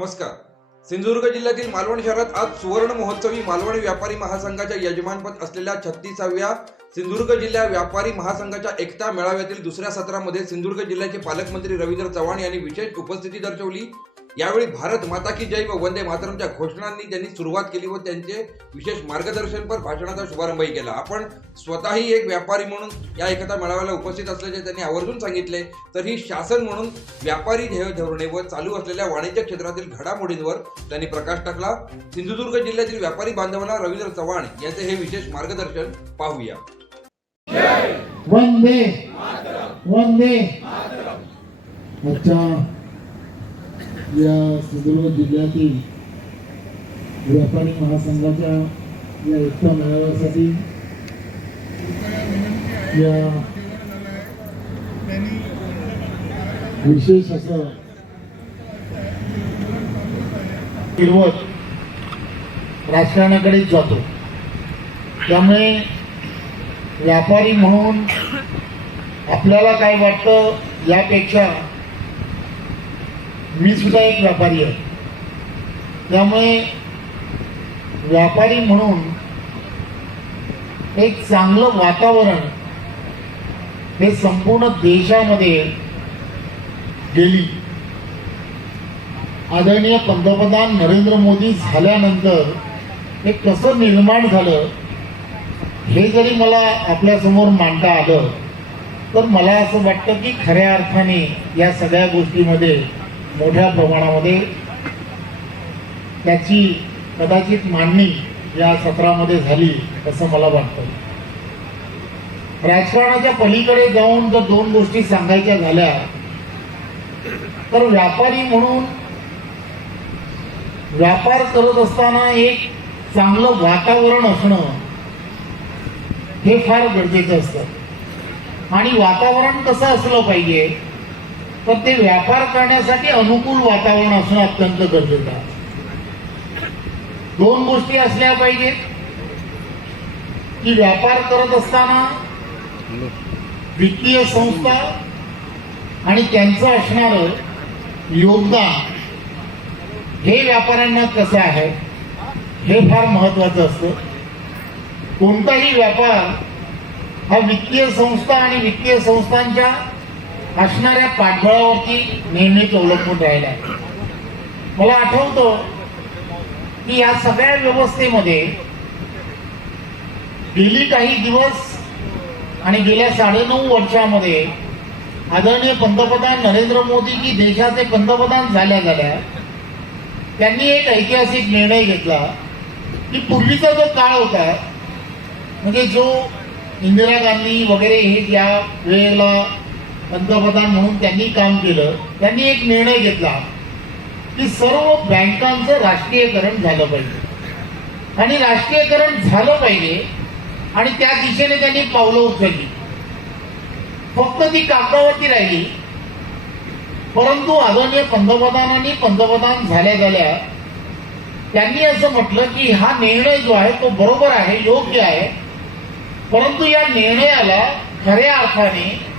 नमस्कार. सिंधुदुर्ग जिल्ह्यातील मालवण शहरात आज सुवर्ण महोत्सवी मालवण व्यापारी महासंघाच्या यजमानपद असलेल्या छत्तीसाव्या सिंधुदुर्ग जिल्हा व्यापारी महासंघाच्या एकता मेळाव्यातील दुसऱ्या सत्रामध्ये सिंधुदुर्ग जिल्ह्याचे पालकमंत्री रवींद्र चव्हाण यांनी विशेष उपस्थिती दर्शवली. यावेळी भारत माता की जय व वंदे मातरमच्या घोषणांनी त्यांनी सुरुवात केली व त्यांचे विशेष मार्गदर्शनपर भाषणाचा शुभारंभही केला. आपण स्वतःही एक व्यापारी म्हणून या एकता मेळाव्याला उपस्थित असल्याचे त्यांनी आवर्जून सांगितले तर ही शासन म्हणून व्यापारी ध्येय धोरणे व चालू असलेल्या वाणिज्य क्षेत्रातील घडामोडींवर त्यांनी प्रकाश टाकला. सिंधुदुर्ग जिल्ह्यातील व्यापारी बांधवांना रवींद्र चव्हाण यांचे हे विशेष मार्गदर्शन पाहूया. वंदे वंदे. अच्छा. या सिंधुदुर्ग जिल्ह्यातील व्यापारी महासंघाच्या या एकता मेळाव्यासाठी या विशेष असं फिरवत राजकारणाकडेच जातो. त्यामुळे व्यापारी म्हणून आपल्याला काय वाटतं यापेक्षा मी सुद्धा एक व्यापारी आहे. त्यामुळे व्यापारी म्हणून एक चांगलं वातावरण हे संपूर्ण देशामध्ये गेली. आदरणीय पंतप्रधान नरेंद्र मोदी झाल्यानंतर हे कसं निर्माण झालं हे जरी मला आपल्यासमोर मांडता आलं तर मला असं वाटतं की खऱ्या अर्थाने या सगळ्या गोष्टीमध्ये मोठ्या प्रमाणामध्ये त्याची कदाचित मांडणी या सत्रामध्ये झाली असं मला वाटतं. राजकारणाच्या पलीकडे जाऊन जर दोन गोष्टी सांगायच्या झाल्या तर व्यापारी म्हणून व्यापार करत असताना एक चांगलं वातावरण असणं हे फार गरजेचं असतं. आणि वातावरण कसं असलं पाहिजे? तर ते व्यापार करण्यासाठी अनुकूल वातावरण असणं अत्यंत गरजेचं आहे. दोन गोष्टी असल्या पाहिजेत की व्यापार करत असताना वित्तीय संस्था आणि त्यांचं असणारं योगदान हे व्यापाऱ्यांना कसं आहे हे फार महत्वाचं असतं. कोणताही व्यापार हा वित्तीय संस्था आणि वित्तीय संस्थांच्या असणाऱ्या पाठबळावरती नेहमीच अवलंबून राहिला आहे. मला आठवतं की या सगळ्या व्यवस्थेमध्ये गेली काही दिवस आणि गेल्या साडेनऊ वर्षामध्ये आदरणीय पंतप्रधान नरेंद्र मोदी जी देशाचे पंतप्रधान झाल्या झाल्या त्यांनी एक ऐतिहासिक निर्णय घेतला की पूर्वीचा जो काळ होता म्हणजे जो इंदिरा गांधी वगैरे हे ज्या वेळेला पंतप्रधान म्हणून त्यांनी काम केलं त्यांनी एक निर्णय घेतला की सर्व बँकांचं राष्ट्रीयकरण झालं पाहिजे. आणि राष्ट्रीयकरण झालं पाहिजे आणि त्या दिशेने त्यांनी पावलं उचलली. फक्त ती कागदावरती राहिली. परंतु आदरणीय पंतप्रधानांनी पंतप्रधान झाल्या झाल्या त्यांनी असं म्हटलं की हा निर्णय जो आहे तो बरोबर आहे योग्य आहे. परंतु या निर्णयाला खऱ्या अर्थाने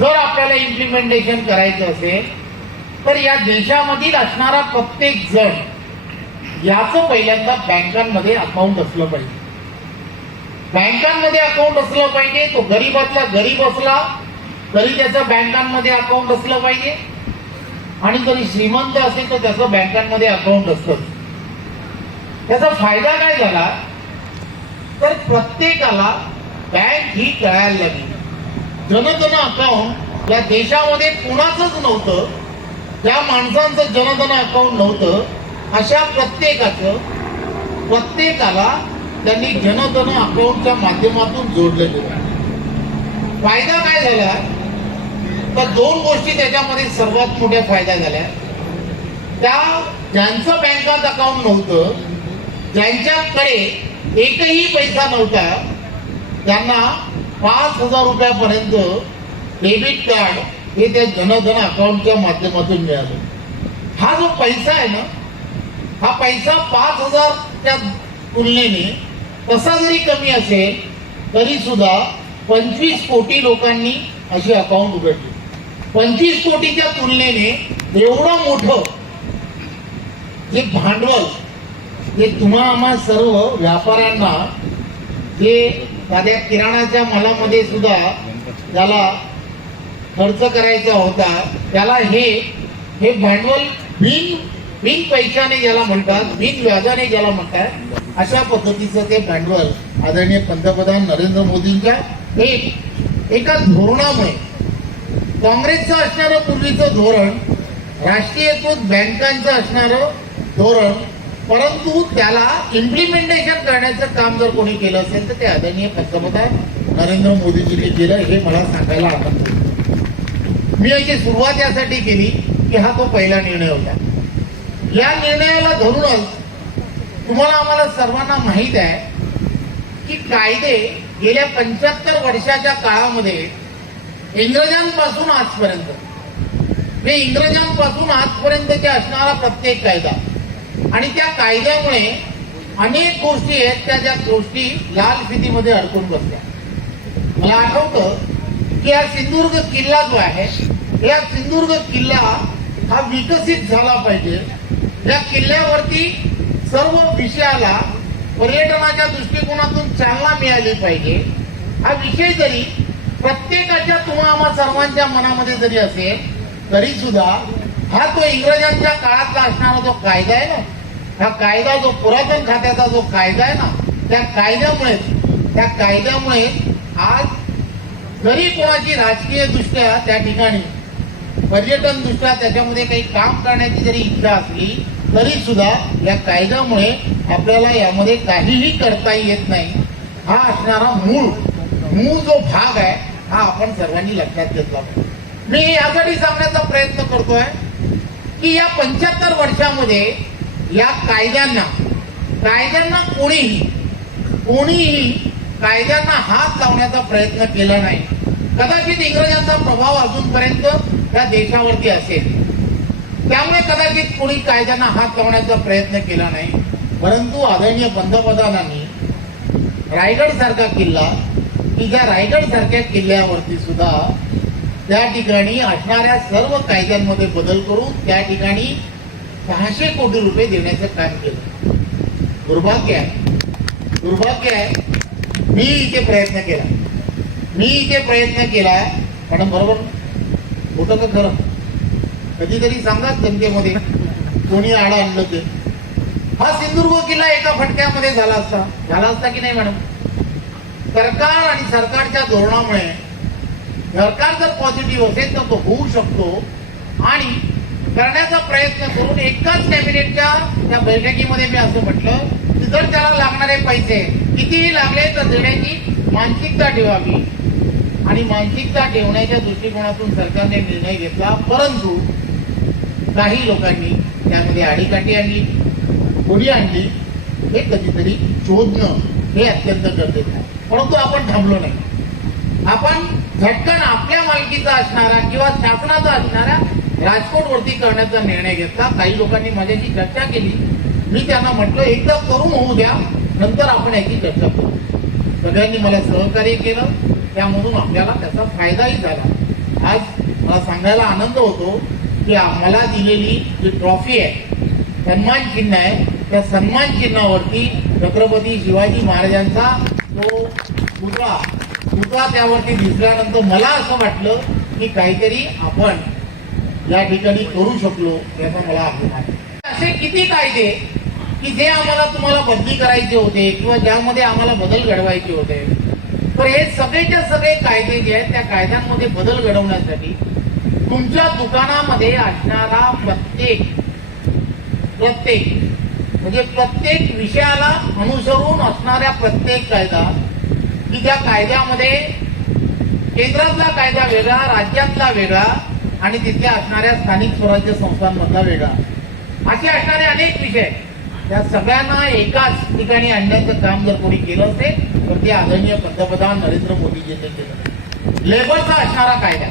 जर आपल्याला इम्प्लिमेंटेशन करायचं असेल तर या देशामधील असणारा प्रत्येक जण याचं पहिल्यांदा बँकांमध्ये अकाउंट असलं पाहिजे. बँकांमध्ये अकाउंट असलं पाहिजे तो गरीबातला गरीब असला तरी त्याचं बँकांमध्ये अकाउंट असलं पाहिजे. आणि जरी श्रीमंत असेल तर त्याचं बँकांमध्ये अकाउंट असतं त्याचा फायदा काय झाला? तर प्रत्येकाला बँक ही कळायला लागली. जनधन अकाउंट या देशामध्ये कुणाचंच नव्हतं. ज्या माणसांचं जनधन अकाउंट नव्हतं अशा प्रत्येकाचं प्रत्येकाला त्यांनी जनधन अकाउंटच्या माध्यमातून जोडलं गेलं फायदा काय झाला? तर दोन गोष्टी त्याच्यामध्ये सर्वात मोठ्या फायदा झाल्या. त्या ज्यांचं बँकात अकाउंट नव्हतं ज्यांच्याकडे एकही पैसा नव्हता त्यांना पाच हजार रुपयापर्यंत डेबिट कार्ड हे त्या जनधन अकाउंटच्या माध्यमातून मिळालं. हा जो पैसा आहे ना हा पैसा पाच हजारच्या तुलनेने तसा जरी कमी असेल तरी सुद्धा पंचवीस कोटी लोकांनी अशी अकाउंट उघडली. पंचवीस कोटीच्या तुलनेने एवढं मोठं जे भांडवल जे तुम्हा आम्हा सर्व व्यापाऱ्यांना जे साध्या किराणाच्या मालामध्ये सुद्धा ज्याला खर्च करायचा होता त्याला हे हे भांडवल बिन बिन पैशाने ज्याला म्हणतात बिन व्याजाने ज्याला म्हणतात अशा पद्धतीचं ते भांडवल आदरणीय पंतप्रधान नरेंद्र मोदींच्या एक एका धोरणामुळे काँग्रेसचं असणारं पूर्वीचं धोरण राष्ट्रीयकृत बँकांचं असणारं धोरण परंतु त्याला इम्प्लिमेंटेशन करण्याचं काम जर कोणी केलं असेल तर ते आदरणीय पंतप्रधान नरेंद्र मोदीजींनी केलं हे मला सांगायला आनंद मी याची सुरुवात यासाठी केली की हा तो पहिला निर्णय होता. या निर्णयाला धरूनच तुम्हाला आम्हाला सर्वांना माहीत आहे की कायदे गेल्या पंच्याहत्तर वर्षाच्या काळामध्ये इंग्रजांपासून आजपर्यंत. हे इंग्रजांपासून आजपर्यंतचे असणारा प्रत्येक कायदा आणि त्या कायद्यामुळे अनेक गोष्टी आहेत त्या ज्या गोष्टी लाल फितीमध्ये अडकून बसल्या. मला आठवतं की हा सिंधुदुर्ग किल्ला जो आहे या सिंधुदुर्ग किल्ला हा विकसित झाला पाहिजे. या किल्ल्यावरती सर्व विषयाला पर्यटनाच्या दृष्टिकोनातून चालना मिळाली पाहिजे. हा विषय जरी प्रत्येकाच्या तुम्हा आम्हा सर्वांच्या मनामध्ये जरी असेल तरी सुद्धा हा तो इंग्रजांच्या काळातला असणारा जो कायदा आहे ना हा कायदा जो पुरातन खात्याचा जो कायदा आहे ना त्या कायद्यामुळे त्या कायद्यामुळे आज जरी कोणाची राजकीय दृष्ट्या त्या ठिकाणी पर्यटन दृष्ट्या त्याच्यामध्ये काही काम करण्याची जरी इच्छा असली तरी सुद्धा या कायद्यामुळे आपल्याला यामध्ये काहीही करता येत नाही. हा असणारा मूळ मूळ जो भाग आहे हा आपण सर्वांनी लक्षात घेतला पाहिजे. मी यासाठी सांगण्याचा प्रयत्न करतोय की या पंच्याहत्तर वर्षामध्ये या कायद्यांना कायद्यांना कोणीही कोणीही कायद्यांना हात लावण्याचा प्रयत्न केला नाही. कदाचित इंग्रजांचा प्रभाव अजूनपर्यंत या देशावरती असेल. त्यामुळे कदाचित कोणी कायद्यांना हात लावण्याचा प्रयत्न केला नाही. परंतु आदरणीय पंतप्रधानांनी रायगड सारखा किल्ला की ज्या रायगड सारख्या किल्ल्यावरती सुद्धा त्या ठिकाणी असणाऱ्या सर्व कायद्यांमध्ये बदल करून त्या ठिकाणी सहाशे कोटी रुपये देण्याचं काम केलं. दुर्भाग्य आहे. दुर्भाग्य आहे. मी इथे प्रयत्न केला. मी इथे प्रयत्न केला मॅडम बरोबर? होतं का खरं? कधीतरी सांगा जनतेमध्ये. कोणी आडा आणलं ते. हा सिंधुदुर्ग किल्ला एका फटक्यामध्ये झाला असता. झाला असता की नाही मॅडम? सरकार आणि सरकारच्या धोरणामुळे सरकार जर पॉझिटिव्ह असेल तर तो होऊ शकतो. आणि करण्याचा प्रयत्न करून एकाच कॅबिनेटच्या त्या बैठकीमध्ये मी असं म्हटलं की जर त्याला लागणारे पैसे कितीही लागले तर देण्याची मानसिकता ठेवावी. आणि मानसिकता ठेवण्याच्या दृष्टिकोनातून सरकारने निर्णय घेतला परंतु काही लोकांनी त्यामध्ये आडीकाठी आणली कोणी आणली हे कधीतरी शोधणं हे अत्यंत गरजेचं आहे. परंतु आपण थांबलो नाही. आपण झटकन आपल्या मालकीचा असणारा किंवा शासनाचा असणारा राजकोट वरती करण्याचा निर्णय घेतला. काही लोकांनी माझ्याशी चर्चा केली. मी त्यांना म्हटलं एकदा करून होऊ द्या नंतर आपण याची चर्चा करू. सगळ्यांनी मला सहकार्य केलं. त्यामधून आपल्याला त्याचा फायदाही झाला. आज मला सांगायला आनंद होतो की आम्हाला दिलेली जी ट्रॉफी आहे सन्मान चिन्ह आहे त्या सन्मान चिन्हावरती छत्रपती शिवाजी महाराजांचा तो पुतळा तुमचा त्यावरती दिसल्यानंतर मला असं वाटलं की काहीतरी आपण या ठिकाणी करू शकलो याचा मला अभिमान आहे. असे किती कायदे की जे आम्हाला तुम्हाला बदली करायचे होते किंवा ज्यामध्ये आम्हाला बदल घडवायचे होते तर हे सगळेच्या सगळे कायदे जे आहेत त्या कायद्यांमध्ये बदल घडवण्यासाठी तुमच्या दुकानामध्ये असणारा प्रत्येक प्रत्येक म्हणजे प्रत्येक विषयाला अनुसरून असणाऱ्या प्रत्येक कायदा की त्या कायद्यामध्ये केंद्रातला कायदा वेगळा राज्यातला वेगळा आणि तिथे असणाऱ्या स्थानिक स्वराज्य संस्थांमधला वेगळा. असे असणारे अनेक विषय त्या सगळ्यांना एकाच ठिकाणी आणण्याचं काम जर कोणी केलं असेल तर ते आदरणीय पंतप्रधान नरेंद्र मोदीजींनी केलं. लेबरचा असणारा कायदा.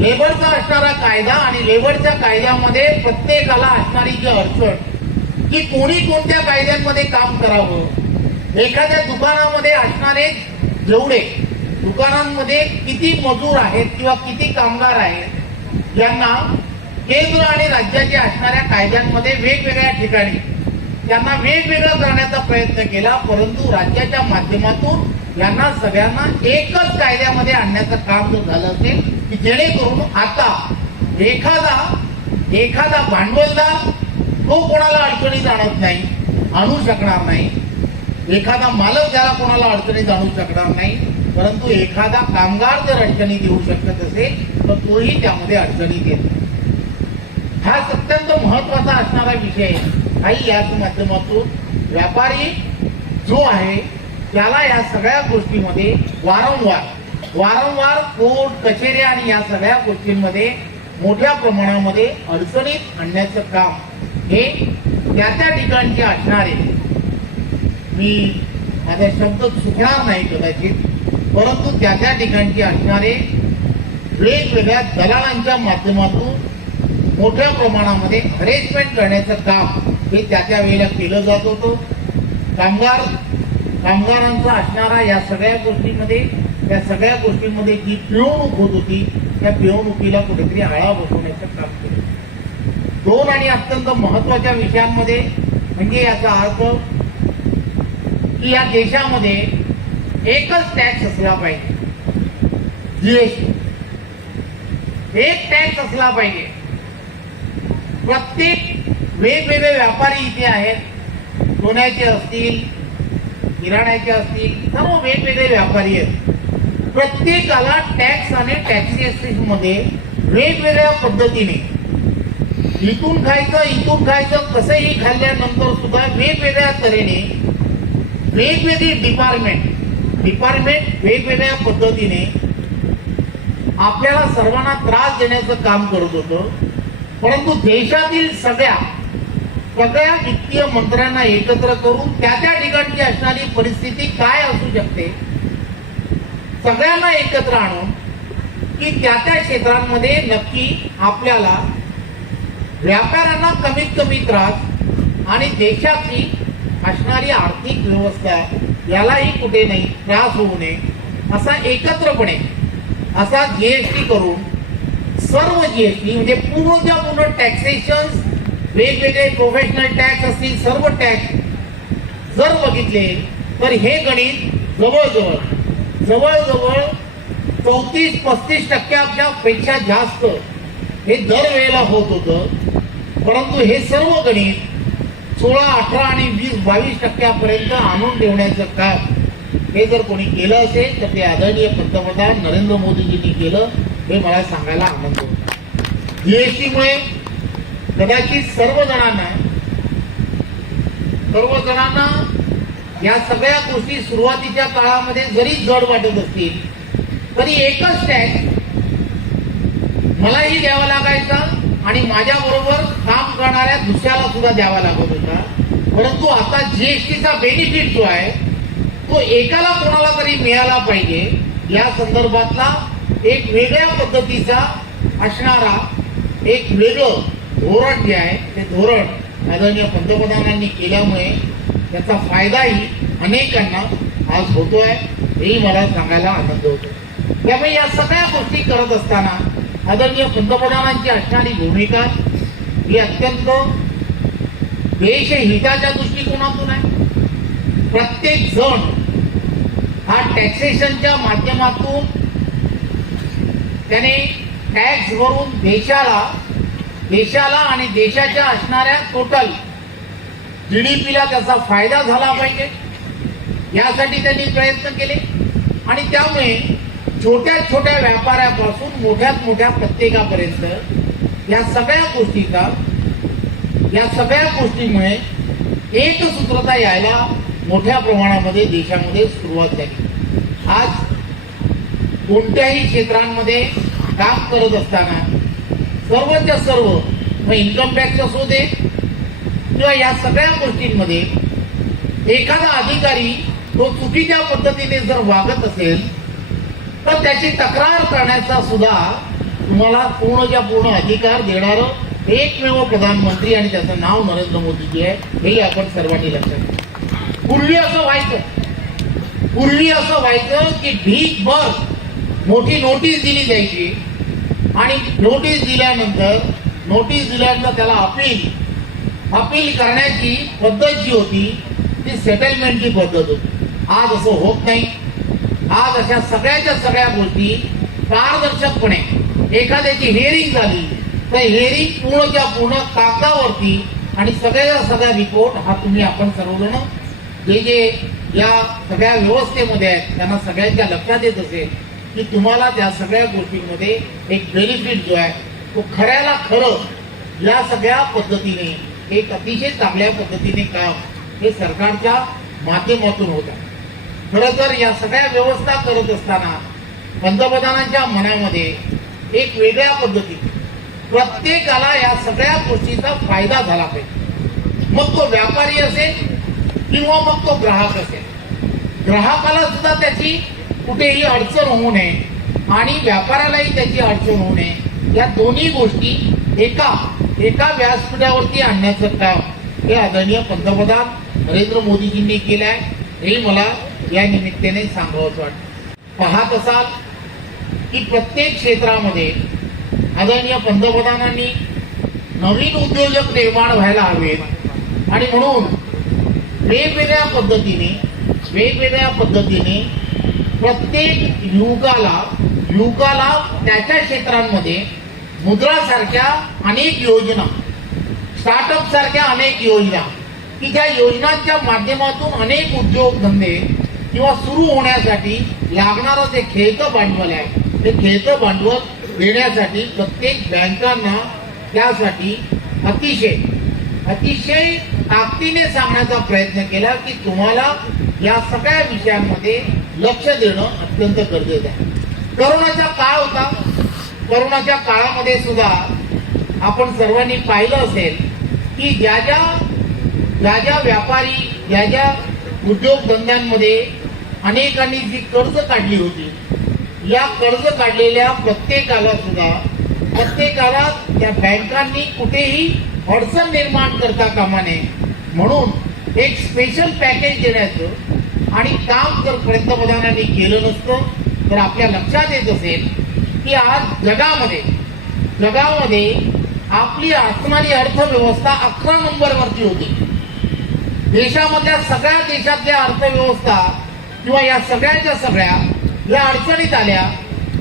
लेबरचा असणारा कायदा आणि लेबरच्या कायद्यामध्ये प्रत्येकाला असणारी जी अडचण की कोणी कोणत्या कायद्यांमध्ये काम करावं एखाद्या दुकानामध्ये असणारे जेवढे दुकानांमध्ये किती मजूर आहेत किंवा किती कामगार आहेत यांना केंद्र आणि राज्याच्या असणाऱ्या कायद्यांमध्ये वेगवेगळ्या ठिकाणी त्यांना वेगवेगळं करण्याचा प्रयत्न केला परंतु राज्याच्या माध्यमातून यांना सगळ्यांना एकच कायद्यामध्ये आणण्याचं काम जर झालं असेल की जेणेकरून आता एखादा एखादा भांडवलदार तो कोणाला अडचणी जाणत नाही आणू शकणार नाही. एखादा मालक ज्याला कोणाला अडचणीत आणू शकणार नाही परंतु एखादा कामगार जर अडचणीत येऊ शकत असेल तर तोही त्यामध्ये अडचणीत येतो हा अत्यंत महत्त्वाचा असणारा विषय आहे. काही याच माध्यमातून व्यापारी जो आहे त्याला या सगळ्या गोष्टीमध्ये वारंवार वारंवार कोर्ट कचेऱ्या आणि या सगळ्या गोष्टींमध्ये मोठ्या प्रमाणामध्ये अडचणीत आणण्याचं काम हे त्या त्या ठिकाणचे असणारे मी माझा शब्द चुकणार नाही कदाचित परंतु त्या त्या ठिकाणची असणारे वेगवेगळ्या दलालांच्या माध्यमातून मोठ्या प्रमाणामध्ये हरेसमेंट करण्याचं काम हे त्या त्या वेळेला केलं जात होतं. कामगार कामगारांचा असणारा या सगळ्या गोष्टींमध्ये या सगळ्या गोष्टींमध्ये जी पिळवणूक होत होती त्या पिळवणुकीला कुठेतरी आळा बसवण्याचं काम केलं. दोन आणि अत्यंत महत्त्वाच्या विषयांमध्ये म्हणजे याचा अर्थ की या देशामध्ये एकच टॅक्स असला पाहिजे. जीएसटी एक टॅक्स असला पाहिजे. प्रत्येक वेगवेगळे व्यापारी इथे आहेत. सोन्याचे असतील किराण्याचे असतील सर्व वेगवेगळे व्यापारी आहेत. प्रत्येकाला टॅक्स आणि टॅक्सेस मध्ये वेगवेगळ्या पद्धतीने इथून खायचं इथून खायचं कसंही खाल्ल्यानंतर सुद्धा वेगवेगळ्या तऱ्हेने वेगवेगळी डिपार्टमेंट डिपार्टमेंट वेगवेगळ्या पद्धतीने आपल्याला सर्वांना त्रास देण्याचं काम करत होतं. परंतु देशातील सगळ्या सगळ्या वित्तीय मंत्र्यांना एकत्र करून त्या त्या ठिकाणची असणारी परिस्थिती काय असू शकते? सगळ्यांना एकत्र आणून की त्या त्या क्षेत्रांमध्ये नक्की आपल्याला व्यापाऱ्यांना कमीत कमी त्रास आणि देशाची असणारी आर्थिक व्यवस्था यालाही कुठे नाही त्रास होऊ नये असा एकत्रपणे असा जीएसटी करून सर्व जीएसटी म्हणजे पूर्णच्या पूर्ण टॅक्सेशन वेगवेगळे प्रोफेशनल टॅक्स असतील सर्व टॅक्स जर बघितले तर हे गणित जवळजवळ जवळजवळ चौतीस पस्तीस टक्क्याच्या पेक्षा जास्त हे दरवेळेला होत होतं. परंतु हे सर्व गणित सोळा अठरा आणि वीस बावीस टक्क्यापर्यंत आणून ठेवण्याचं काम हे जर कोणी केलं असेल तर ते आदरणीय पंतप्रधान नरेंद्र मोदीजींनी केलं हे मला सांगायला आनंद होतो जीएसटीमुळे कदाचित सर्व जणांना सर्व जणांना या सगळ्या गोष्टी सुरुवातीच्या काळामध्ये जरी जड वाटत असतील तरी एकच टॅक्स मलाही द्यावा लागायचा आणि माझ्या बरोबर काम करणाऱ्या दुसऱ्याला सुद्धा द्यावा लागत होता. परंतु आता जीएसटीचा बेनिफिट जो आहे तो एकाला कोणाला तरी मिळाला पाहिजे. या संदर्भातला एक वेगळ्या पद्धतीचा असणारा एक वेगळं धोरण जे आहे ते धोरण आदरणीय पंतप्रधानांनी केल्यामुळे त्याचा फायदाही अनेकांना आज होतोय हेही मला सांगायला आनंद होतो. त्यामुळे या सगळ्या गोष्टी करत असताना आदरणीय पंतप्रधानांची असणारी भूमिका ही अत्यंत देशहिताच्या दृष्टिकोनातून आहे. प्रत्येक जण हा टॅक्सेशनच्या माध्यमातून त्याने टॅक्स भरून देशाला देशाला आणि देशाच्या असणाऱ्या टोटल जीडीपीला त्याचा फायदा झाला पाहिजे. यासाठी त्यांनी प्रयत्न केले. आणि त्यामुळे छोट्या छोट्या व्यापाऱ्यापासून मोठ्यात मोठ्या प्रत्येकापर्यंत या सगळ्या गोष्टीचा या सगळ्या गोष्टीमुळे एक सूत्रता यायला मोठ्या प्रमाणामध्ये देशामध्ये सुरुवात झाली. आज कोणत्याही क्षेत्रांमध्ये काम करत असताना सर्वच्या सर्व मग इन्कम टॅक्स असू दे किंवा या सगळ्या गोष्टींमध्ये एखादा अधिकारी तो चुकीच्या पद्धतीने जर वागत असेल तर त्याची तक्रार करण्याचा सुद्धा तुम्हाला पूर्णच्या पूर्ण अधिकार देणारं एकमेव प्रधानमंत्री आणि त्याचं नाव नरेंद्र मोदीजी आहे हेही आपण सर्वांनी लक्षात घ्या पूर्वी असं व्हायचं. पूर्वी असं व्हायचं की भीक भर मोठी नोटीस दिली जायची आणि नोटीस दिल्यानंतर नोटीस दिल्यानंतर त्याला अपील अपील करण्याची पद्धत जी होती ती सेटलमेंटची पद्धत होती. आज असं होत नाही. आज अशा सगळ्याच्या सगळ्या गोष्टी पारदर्शकपणे. एखाद्याची हेअरिंग झाली तर हेअरिंग पूर्णच्या पूर्ण कागदावरती आणि सगळ्याचा सगळा रिपोर्ट हा तुम्ही आपण सर्वजण जे जे या सगळ्या व्यवस्थेमध्ये आहेत त्यांना सगळ्यांच्या लक्षात येत असेल की तुम्हाला त्या सगळ्या गोष्टींमध्ये एक बेनिफिट जो आहे तो खऱ्याला खरं या सगळ्या पद्धतीने एक अतिशय चांगल्या पद्धतीने काम हे सरकारच्या माध्यमातून होत आहे. खरं तर या सगळ्या व्यवस्था करत असताना पंतप्रधानांच्या मनामध्ये एक वेगळ्या पद्धती प्रत्येकाला या सगळ्या गोष्टीचा फायदा झाला पाहिजे. मग तो व्यापारी असेल किंवा मग तो ग्राहक असेल. ग्राहकाला सुद्धा त्याची कुठेही अडचण होऊ नये आणि व्यापाऱ्यालाही त्याची अडचण होऊ नये. या दोन्ही गोष्टी एका एका व्यासपीठावरती आणण्याचं काम हे आदरणीय पंतप्रधान नरेंद्र मोदीजींनी केलं आहे हे मला या निमित्ताने सांगावंच वाटतं. पाहत असाल की प्रत्येक क्षेत्रामध्ये आदरणीय पंतप्रधानांनी नवीन उद्योजक निर्माण व्हायला हवेत. आणि म्हणून वेगवेगळ्या पद्धतीने वेगवेगळ्या पद्धतीने प्रत्येक युवकाला युवकाला त्याच्या क्षेत्रांमध्ये मुद्रासारख्या अनेक योजना स्टार्टअप सारख्या अनेक योजना की ज्या योजनांच्या माध्यमातून अनेक उद्योगधंदे किंवा सुरू होण्यासाठी लागणारं जे खेळतं भांडवल आहे ते खेळतं भांडवल देण्यासाठी प्रत्येक बँकांना त्यासाठी अतिशय अतिशय ताकदीने सांगण्याचा प्रयत्न केला की तुम्हाला या सगळ्या विषयांमध्ये लक्ष देणं अत्यंत गरजेचं आहे. करोनाचा काळ होता. करोनाच्या काळामध्ये सुद्धा आपण सर्वांनी पाहिलं असेल की ज्या ज्या ज्या ज्या व्यापारी ज्या ज्या उद्योगधंद्यांमध्ये अनेकांनी जी कर्ज काढली होती या कर्ज काढलेल्या प्रत्येकाला सुद्धा प्रत्येकाला त्या बँकांनी कुठेही अडचण निर्माण करता कामा नये. म्हणून एक स्पेशल पॅकेज देण्याचं आणि काम जर पंतप्रधानांनी केलं नसतं तर आपल्या लक्षात येत असेल की आज जगामध्ये जगामध्ये आपली असणारी अर्थव्यवस्था अकरा नंबरवरती होती. देशामधल्या सगळ्या देशातल्या अर्थव्यवस्था किंवा या सगळ्याच्या सगळ्या या अडचणीत आल्या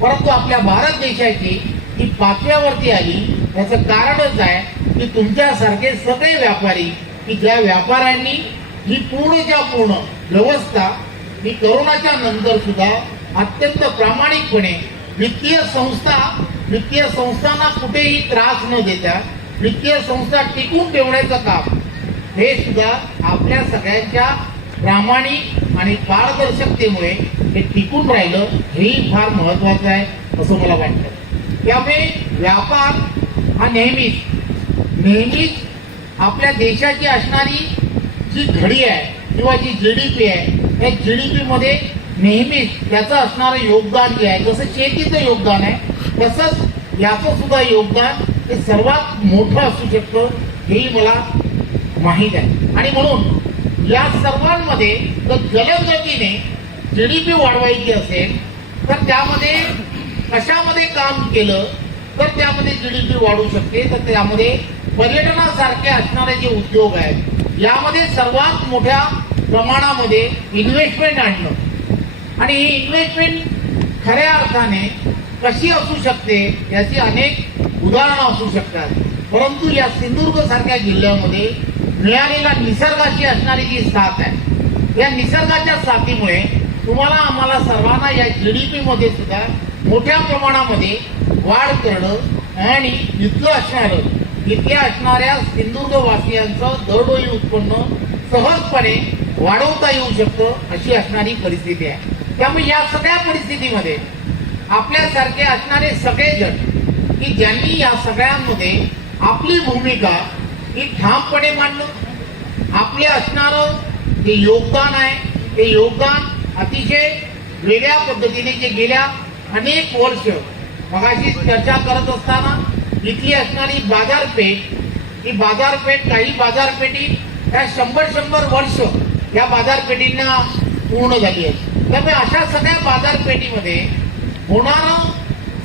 परंतु आपल्या भारत देशाची ही पातव्यावरती आली याचं कारणच आहे की तुमच्यासारखे सगळे व्यापारी की ज्या व्यापाऱ्यांनी ही पूर्णच्या पूर्ण व्यवस्था ही करोनाच्या नंतर सुद्धा अत्यंत प्रामाणिकपणे वित्तीय संस्था वित्तीय संस्थांना कुठेही त्रास न देता वित्तीय संस्था टिकून ठेवण्याचं काम हे सुद्धा आपल्या सगळ्यांच्या प्रामाणिक आणि पारदर्शकतेमुळे हे टिकून राहिलं हेही फार महत्वाचं आहे असं मला वाटतं. त्यामुळे व्यापार हा नेहमीच नेहमीच आपल्या देशाची असणारी जी घडी आहे किंवा जी जी डी पी आहे त्या जी डी पीमध्ये नेहमीच त्याचं असणारं योगदान जे आहे जसं शेतीचं योगदान आहे तसंच याचं सुद्धा योगदान हे सर्वात मोठं असू शकतं हेही मला माहीत आहे. आणि म्हणून या सर्वांमध्ये जर जलद गतीने जी डी पी वाढवायची असेल तर त्यामध्ये कशामध्ये काम केलं तर त्यामध्ये जी डी पी वाढू शकते तर त्यामध्ये पर्यटनासारखे असणारे जे उद्योग आहेत यामध्ये सर्वात मोठ्या प्रमाणामध्ये इन्व्हेस्टमेंट आणणं. आणि ही इन्व्हेस्टमेंट खऱ्या अर्थाने कशी असू शकते याची अनेक उदाहरणं असू शकतात. परंतु या सिंधुदुर्ग सारख्या जिल्ह्यामध्ये मिळालेला निसर्गाची असणारी जी साथ आहे या निसर्गाच्या साथीमुळे तुम्हाला आम्हाला सर्वांना या जीडीपी मध्ये सुद्धा मोठ्या प्रमाणामध्ये वाढ करणं आणि इथलं असणारं इथल्या असणाऱ्या सिंधुदुर्गवासियांचं दरडोई उत्पन्न सहजपणे वाढवता येऊ शकतं अशी असणारी परिस्थिती आहे. त्यामुळे या सगळ्या परिस्थितीमध्ये आपल्यासारखे असणारे सगळेजण की ज्यांनी या सगळ्यांमध्ये आपली भूमिका ही ठामपणे मांडणं. आपले असणारं जे योगदान आहे. ते योगदान अतिशय वेगळ्या पद्धतीने जे गेल्या अनेक वर्ष मगाशी चर्चा करत असताना इथली असणारी बाजारपेठ ही बाजारपेठ काही बाजारपेठी ह्या शंभर शंभर वर्ष या बाजारपेठींना पूर्ण झाली आहे त्यामुळे अशा सगळ्या बाजारपेठीमध्ये होणारं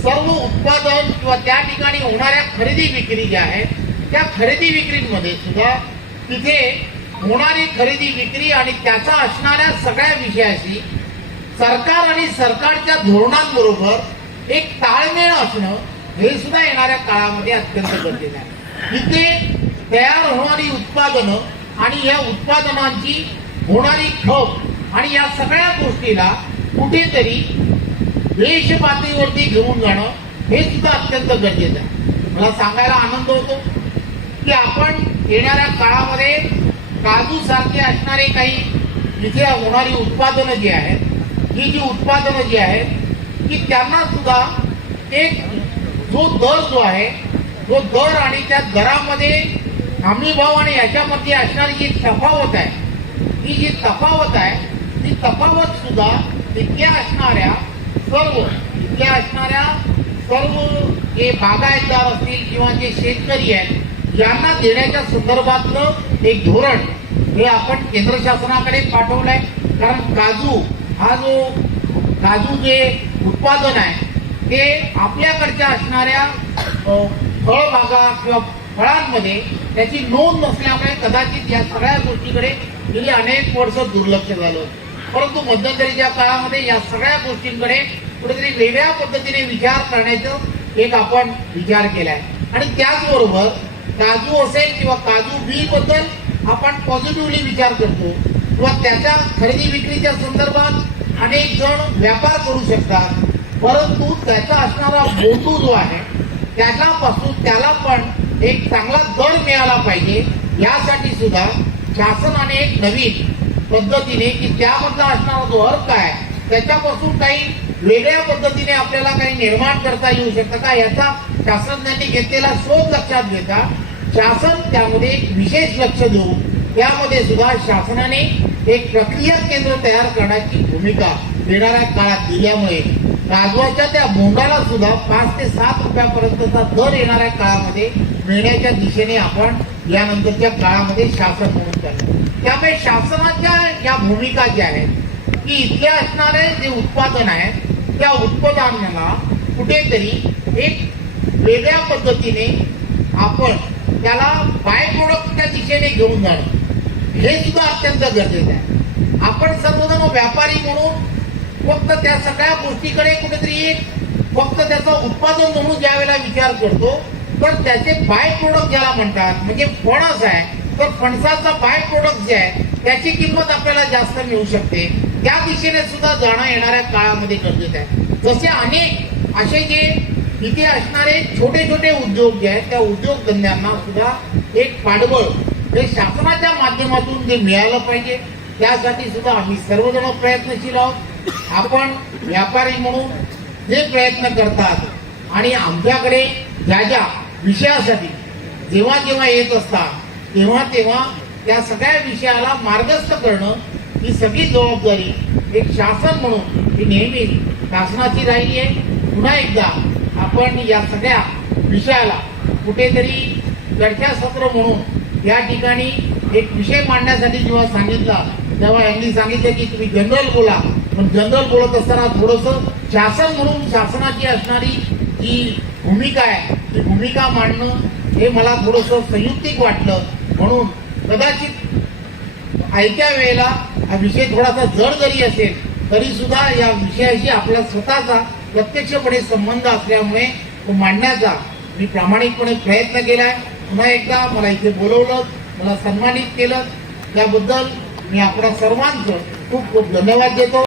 सर्व उत्पादन किंवा त्या ठिकाणी होणाऱ्या खरेदी विक्री ज्या आहेत त्या खरेदी विक्रीमध्ये सुद्धा तिथे होणारी खरेदी विक्री आणि त्याचा असणाऱ्या सगळ्या विषयाशी सरकार आणि सरकारच्या धोरणांबरोबर एक ताळमेळ असणं हे सुद्धा येणाऱ्या काळामध्ये अत्यंत गरजेचं आहे. इथे तयार होणारी उत्पादनं आणि या उत्पादनांची होणारी खप आणि या सगळ्या गोष्टीला कुठेतरी देश पातळीवरती घेऊन जाणं हे सुद्धा अत्यंत गरजेचं आहे. मला सांगायला आनंद होतो. की आपण येणाऱ्या काळामध्ये काजू सारखे असणारे काही इथे होणारी उत्पादनं जी आहेत ही जी उत्पादनं जी आहेत की त्यांना सुद्धा एक जो दर जो आहे तो दर आणि त्या दरामध्ये हमी भाव आणि याच्यामध्ये असणारी जी तफावत आहे ही जी तफावत आहे ती तफावत सुद्धा तिथल्या असणाऱ्या सर्व तिथल्या असणाऱ्या सर्व जे बागायतदार असतील किंवा जे शेतकरी आहेत यांना देण्याच्या संदर्भातलं एक धोरण हे आपण केंद्र शासनाकडे पाठवलंय. कारण काजू हा जो काजू जे उत्पादन आहे ते आपल्याकडच्या असणाऱ्या फळबागा किंवा फळांमध्ये त्याची नोंद नसल्यामुळे कदाचित या सगळ्या गोष्टीकडे गेली अनेक वर्ष दुर्लक्ष झालं परंतु मध्यंतरीच्या काळामध्ये या सगळ्या गोष्टींकडे कुठेतरी वेगळ्या पद्धतीने विचार करण्याचं एक आपण विचार केलाय. आणि त्याचबरोबर काजू असेल किंवा काजू बी बद्दल आपण पॉझिटिव्हली विचार करतो. किंवा त्याच्या खरेदी विक्रीच्या संदर्भात अनेक जण व्यापार करू शकतात. परंतु त्याचा असणारा बोटू जो आहे त्याच्यापासून त्याला पण एक चांगला दर मिळाला पाहिजे. यासाठी सुद्धा शासनाने एक नवीन पद्धतीने की त्यामधला असणारा जो अर्थ आहे त्याच्यापासून काही वेगळ्या पद्धतीने आपल्याला काही निर्माण करता येऊ शकतं का? याचा शासनाने घेतलेला शोध लक्षात घेता शासन त्यामध्ये विशेष लक्ष देऊन त्यामध्ये सुद्धा शासनाने एक प्रक्रिया केंद्र तयार करण्याची भूमिका येणाऱ्या काळात दिल्यामुळे राजवाच्या त्या बोंडाला सुद्धा पाच ते सात रुपयापर्यंतचा दर येणाऱ्या काळामध्ये मिळण्याच्या दिशेने आपण यानंतरच्या काळामध्ये शासन म्हणून करतो त्यामुळे शासनाच्या या भूमिका ज्या आहेत की इथले असणारे जे उत्पादन आहे त्या उत्पादनाला कुठेतरी एक वेगळ्या पद्धतीने आपण त्याला बाय प्रोडक्टच्या दिशेने घेऊन जाणं. हे सुद्धा अत्यंत गरजेचं आहे. आपण सर्वजण व्यापारी म्हणून फक्त त्या सगळ्या गोष्टीकडे कुठेतरी एक फक्त त्याचं उत्पादन म्हणून ज्या वेळेला विचार करतो तर त्याचे बाय प्रोडक्ट ज्याला म्हणतात म्हणजे फणस आहे तर फणसाचा बाय प्रोडक्ट जे आहे त्याची किंमत आपल्याला जास्त मिळू शकते. त्या दिशेने सुद्धा जाणं येणाऱ्या काळामध्ये गरजेचं आहे. जसे अनेक असे जे इथे असणारे छोटे छोटे उद्योग जे आहेत त्या उद्योगधंद्यांना सुद्धा एक पाठबळ हे शासनाच्या माध्यमातून जे मिळालं पाहिजे त्यासाठी सुद्धा आम्ही सर्वजण प्रयत्नशील आहोत. आपण व्यापारी म्हणून जे प्रयत्न करतात आणि आमच्याकडे ज्या ज्या विषयासाठी जेव्हा जेव्हा येत असतात तेव्हा तेव्हा त्या सगळ्या विषयाला मार्गस्थ करणं ही सगळी जबाबदारी एक शासन म्हणून ही नेहमी शासनाची राहिली आहे. पुन्हा एकदा आपण या सगळ्या विषयाला कुठेतरी चर्चासत्र म्हणून या ठिकाणी एक विषय मांडण्यासाठी जेव्हा सांगितला तेव्हा यांनी सांगितलं की तुम्ही जनरल बोला. पण जनरल बोलत असताना थोडंसं शासन म्हणून शासनाची असणारी जी भूमिका आहे ती भूमिका मांडणं हे मला थोडंसं संयुक्तिक वाटलं. म्हणून कदाचित ऐक्या वेळेला हा विषय थोडासा जड जरी असेल तरी सुद्धा या विषयाशी आपला स्वतःचा प्रत्यक्षपणे संबंध असल्यामुळे तो मांडण्याचा मी प्रामाणिकपणे प्रयत्न केलाय. पुन्हा एकदा मला इथे बोलवलं मला सन्मानित केलं. त्याबद्दल मी आपल्या सर्वांचं खूप खूप धन्यवाद देतो.